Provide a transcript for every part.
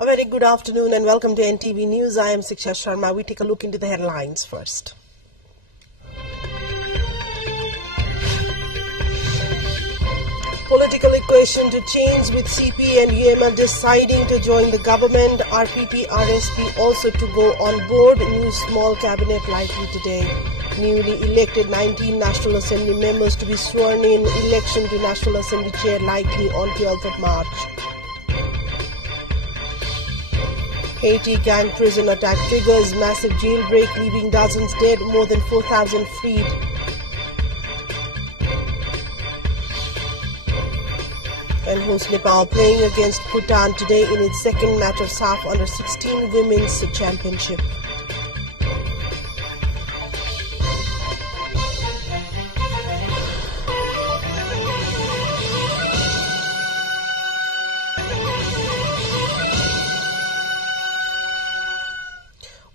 A very good afternoon and welcome to NTV News. I am Siksha Sharma. We take a look into the headlines first. Political equation to change with CP and UML deciding to join the government. RPP, RSP also to go on board. New small cabinet likely today. Newly elected 19 National Assembly members to be sworn in. Election to National Assembly chair likely on 12th of March. Haiti gang prison attack triggers massive jailbreak, leaving dozens dead, more than 4,000 freed. And host Nepal playing against Bhutan today in its second match of SAF Under-16 Women's Championship.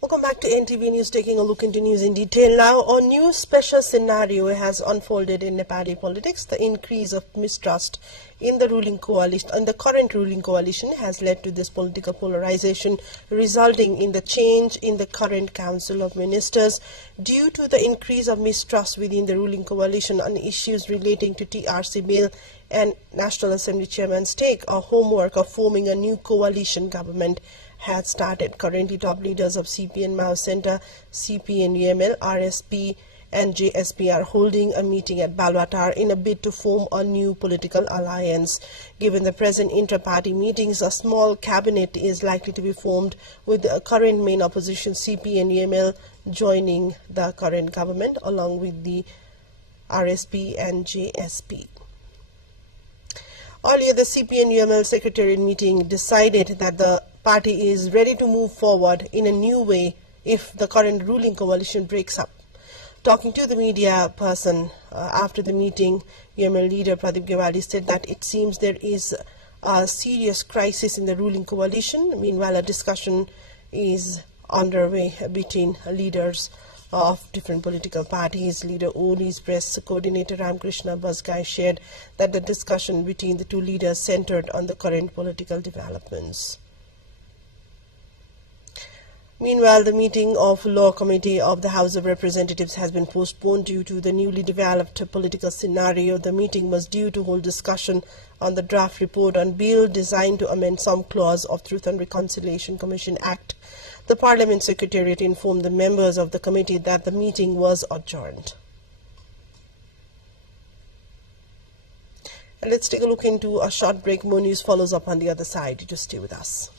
Welcome back to NTV News, taking a look into news in detail now. A new special scenario has unfolded in Nepali politics. The increase of mistrust in the ruling coalition, and the current ruling coalition, has led to this political polarization, resulting in the change in the current Council of Ministers. Due to the increase of mistrust within the ruling coalition on issues relating to TRC bill and National Assembly chairman's take, a homework of forming a new coalition government had started. Currently, top leaders of CP and Mao Center, CP and UML, RSP and JSP are holding a meeting at Balwatar in a bid to form a new political alliance. Given the present inter-party meetings, a small cabinet is likely to be formed, with the current main opposition CP and UML joining the current government along with the RSP and JSP. Earlier, the CP and UML secretariat meeting decided that the party is ready to move forward in a new way if the current ruling coalition breaks up. Talking to the media person after the meeting, UML leader Pradeep Gewali said that it seems there is a serious crisis in the ruling coalition. Meanwhile, a discussion is underway between leaders of different political parties. Leader Oli's press coordinator Ramkrishna Basgai shared that the discussion between the two leaders centered on the current political developments. Meanwhile, the meeting of Law Committee of the House of Representatives has been postponed due to the newly developed political scenario. The meeting was due to hold discussion on the draft report on bill designed to amend some clause of Truth and Reconciliation Commission Act. The Parliament Secretariat informed the members of the committee that the meeting was adjourned. And let's take a look into a short break. More news follows up on the other side. Just stay with us.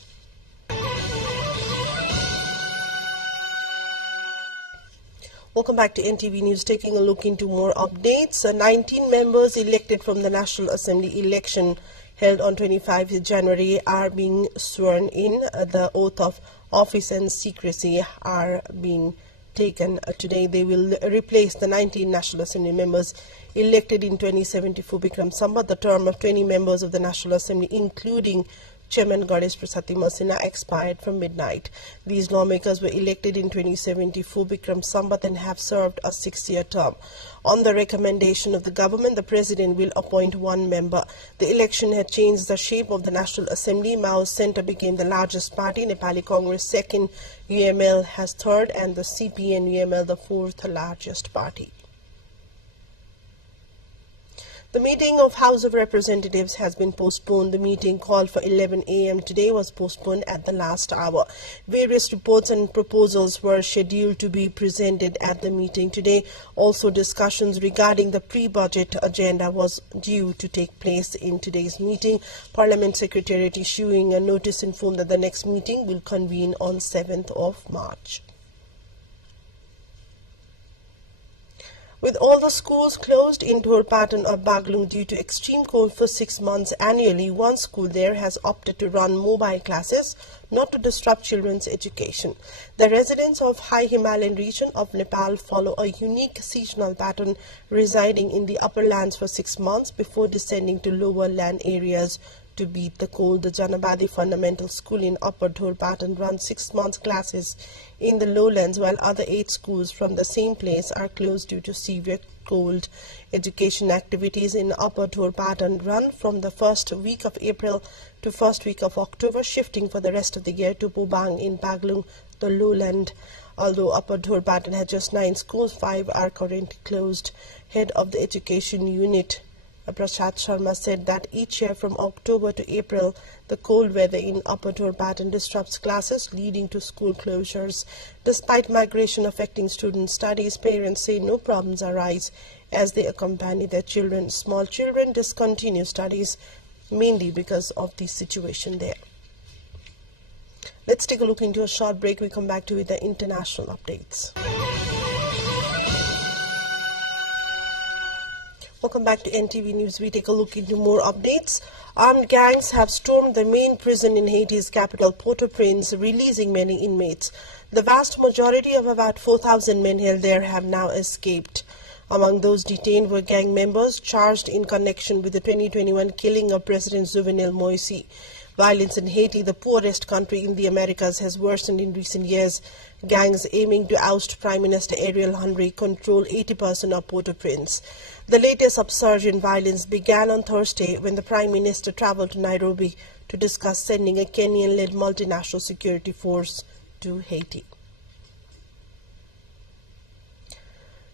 Welcome back to NTV News, taking a look into more updates. 19 members elected from the National Assembly election held on 25th January are being sworn in. The oath of office and secrecy are being taken today. They will replace the 19 National Assembly members elected in 2074 Bikram Sambat. The term of 20 members of the National Assembly, including Chairman Ganesh Prasad Masina, expired from midnight. These lawmakers were elected in 2074 Bikram Sambat and have served a 6-year term. On the recommendation of the government, the president will appoint one member. The election had changed the shape of the National Assembly. Mao Center became the largest party, Nepali Congress second, UML has third, and the CP and UML the fourth largest party. The meeting of House of Representatives has been postponed. The meeting called for 11 a.m. today was postponed at the last hour. Various reports and proposals were scheduled to be presented at the meeting today. Also, discussions regarding the pre-budget agenda was due to take place in today's meeting. Parliament Secretariat issuing a notice informed that the next meeting will convene on 7th of March. With all the schools closed in Dhorpatan or Baglung due to extreme cold for 6 months annually, one school there has opted to run mobile classes, not to disrupt children's education. The residents of High Himalayan region of Nepal follow a unique seasonal pattern, residing in the upper lands for 6 months before descending to lower land areas to beat the cold. The Janabadi Fundamental School in Upper Dhorpatan runs 6 months classes in the lowlands, while other 8 schools from the same place are closed due to severe cold. Education activities in Upper Dhorpatan run from the first week of April to first week of October, shifting for the rest of the year to Pubang in Paglung, the lowland. Although Upper Dhorpatan has just 9 schools, 5 are currently closed. Head of the education unit, Prasad Sharma, said that each year from October to April, the cold weather in Upper Dhorpatan disrupts classes, leading to school closures. Despite migration affecting student studies, parents say no problems arise as they accompany their children. Small children discontinue studies mainly because of the situation there. Let's take a look into a short break. We come back to with the international updates. Welcome back to NTV News. We take a look into more updates. Armed gangs have stormed the main prison in Haiti's capital, Port-au-Prince, releasing many inmates. The vast majority of about 4,000 men held there have now escaped. Among those detained were gang members charged in connection with the 2021 killing of President Jovenel Moïse. Violence in Haiti, the poorest country in the Americas, has worsened in recent years. Gangs aiming to oust Prime Minister Ariel Henry control 80% of Port-au-Prince. The latest upsurge in violence began on Thursday when the Prime Minister traveled to Nairobi to discuss sending a Kenyan-led multinational security force to Haiti.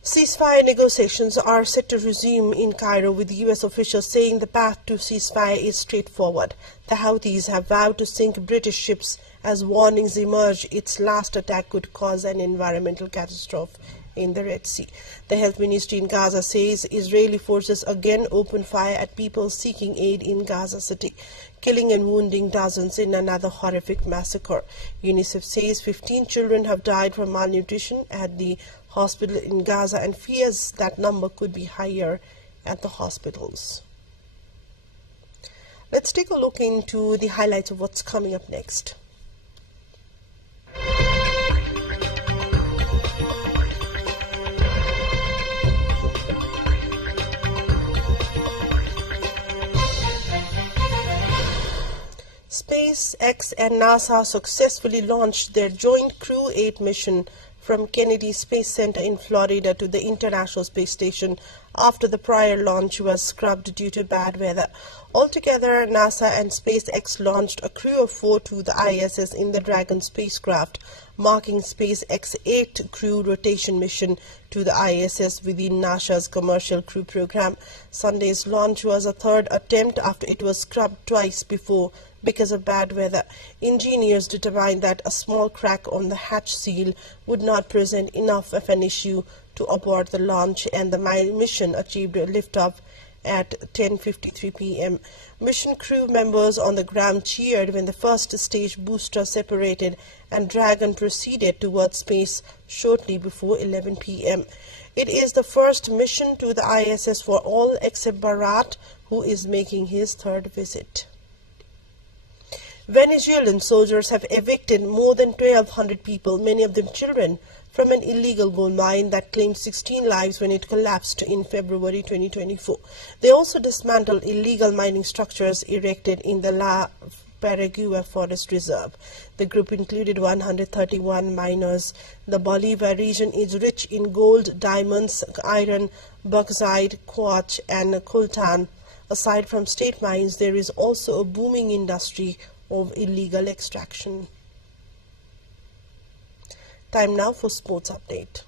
Ceasefire negotiations are set to resume in Cairo, with U.S. officials saying the path to ceasefire is straightforward. The Houthis have vowed to sink British ships as warnings emerge its last attack could cause an environmental catastrophe in the Red Sea. The health ministry in Gaza says Israeli forces again opened fire at people seeking aid in Gaza City, killing and wounding dozens in another horrific massacre. UNICEF says 15 children have died from malnutrition at the hospital in Gaza and fears that number could be higher at the hospitals. Let's take a look into the highlights of what's coming up next. SpaceX and NASA successfully launched their joint Crew 8 mission from Kennedy Space Center in Florida to the International Space Station after the prior launch was scrubbed due to bad weather. Altogether, NASA and SpaceX launched a crew of 4 to the ISS in the Dragon spacecraft, marking SpaceX's 8th crew rotation mission to the ISS within NASA's Commercial Crew Program. Sunday's launch was a third attempt after it was scrubbed twice before because of bad weather. Engineers determined that a small crack on the hatch seal would not present enough of an issue to abort the launch, and the mission achieved a liftoff at 10:53 p.m. Mission crew members on the ground cheered when the first stage booster separated and Dragon proceeded towards space shortly before 11 p.m. It is the first mission to the ISS for all except Bharat, who is making his third visit. Venezuelan soldiers have evicted more than 1,200 people, many of them children, from an illegal gold mine that claimed 16 lives when it collapsed in February 2024. They also dismantled illegal mining structures erected in the La Paragua Forest Reserve. The group included 131 miners. The Bolivar region is rich in gold, diamonds, iron, bauxite, quartz, and coltan. Aside from state mines, there is also a booming industry of illegal extraction. Time now for sports update.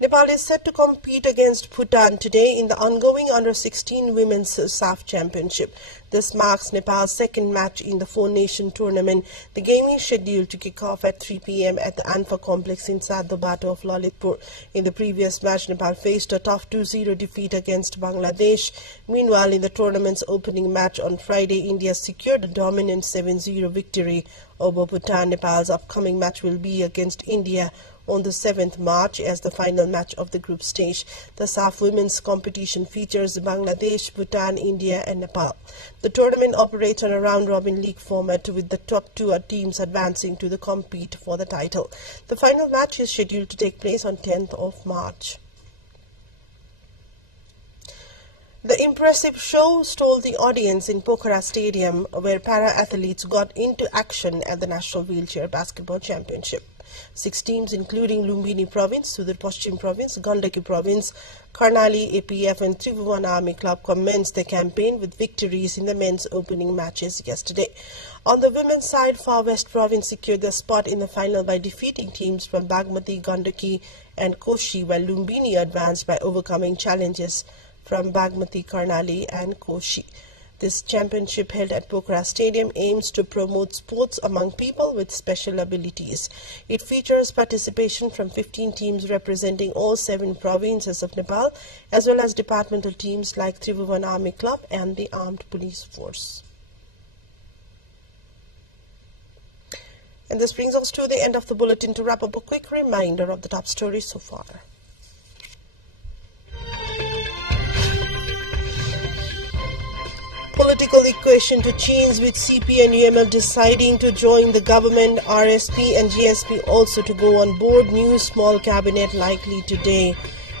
Nepal is set to compete against Bhutan today in the ongoing Under-16 Women's SAF Championship. This marks Nepal's second match in the four-nation tournament. The game is scheduled to kick off at 3 p.m. at the Anfa complex inside the Bato of Lalitpur. In the previous match, Nepal faced a tough 2-0 defeat against Bangladesh. Meanwhile, in the tournament's opening match on Friday, India secured a dominant 7-0 victory over Bhutan. Nepal's upcoming match will be against India on the 7th March as the final match of the group stage. The SAF women's competition features Bangladesh, Bhutan, India and Nepal. The tournament operates on a round-robin league format with the top two teams advancing to the compete for the title. The final match is scheduled to take place on 10th of March. The impressive show stole the audience in Pokhara Stadium, where para-athletes got into action at the National Wheelchair Basketball Championship. 6 teams, including Lumbini Province, Sudur Paschim Province, Gandaki Province, Karnali, APF and Tribhuvan Army Club commenced the campaign with victories in the men's opening matches yesterday. On the women's side, Far West Province secured their spot in the final by defeating teams from Bagmati, Gandaki and Koshi, while Lumbini advanced by overcoming challenges from Bagmati, Karnali and Koshi. This championship held at Pokhara Stadium aims to promote sports among people with special abilities. It features participation from 15 teams representing all 7 provinces of Nepal, as well as departmental teams like Tribhuvan Army Club and the Armed Police Force. And this brings us to the end of the bulletin. To wrap up, a quick reminder of the top stories so far. Political equation to change, with CP and UML deciding to join the government, RSP and GSP also to go on board. New small cabinet likely today.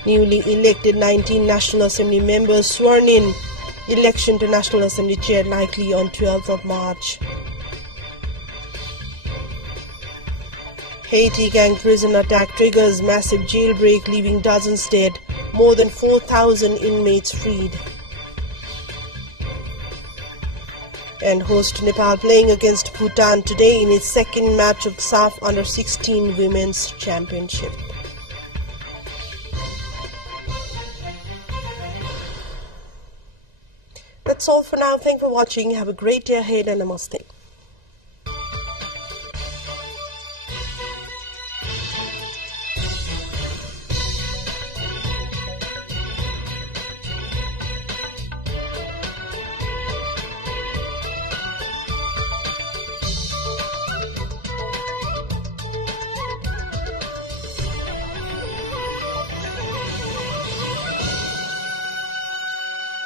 Newly elected 19 National Assembly members sworn in. Election to National Assembly chair likely on 12th of March. Haiti gang prison attack triggers massive jailbreak, leaving dozens dead. More than 4,000 inmates freed. And host Nepal playing against Bhutan today in its second match of SAF Under-16 Women's Championship. That's all for now. Thanks for watching. Have a great day ahead and namaste.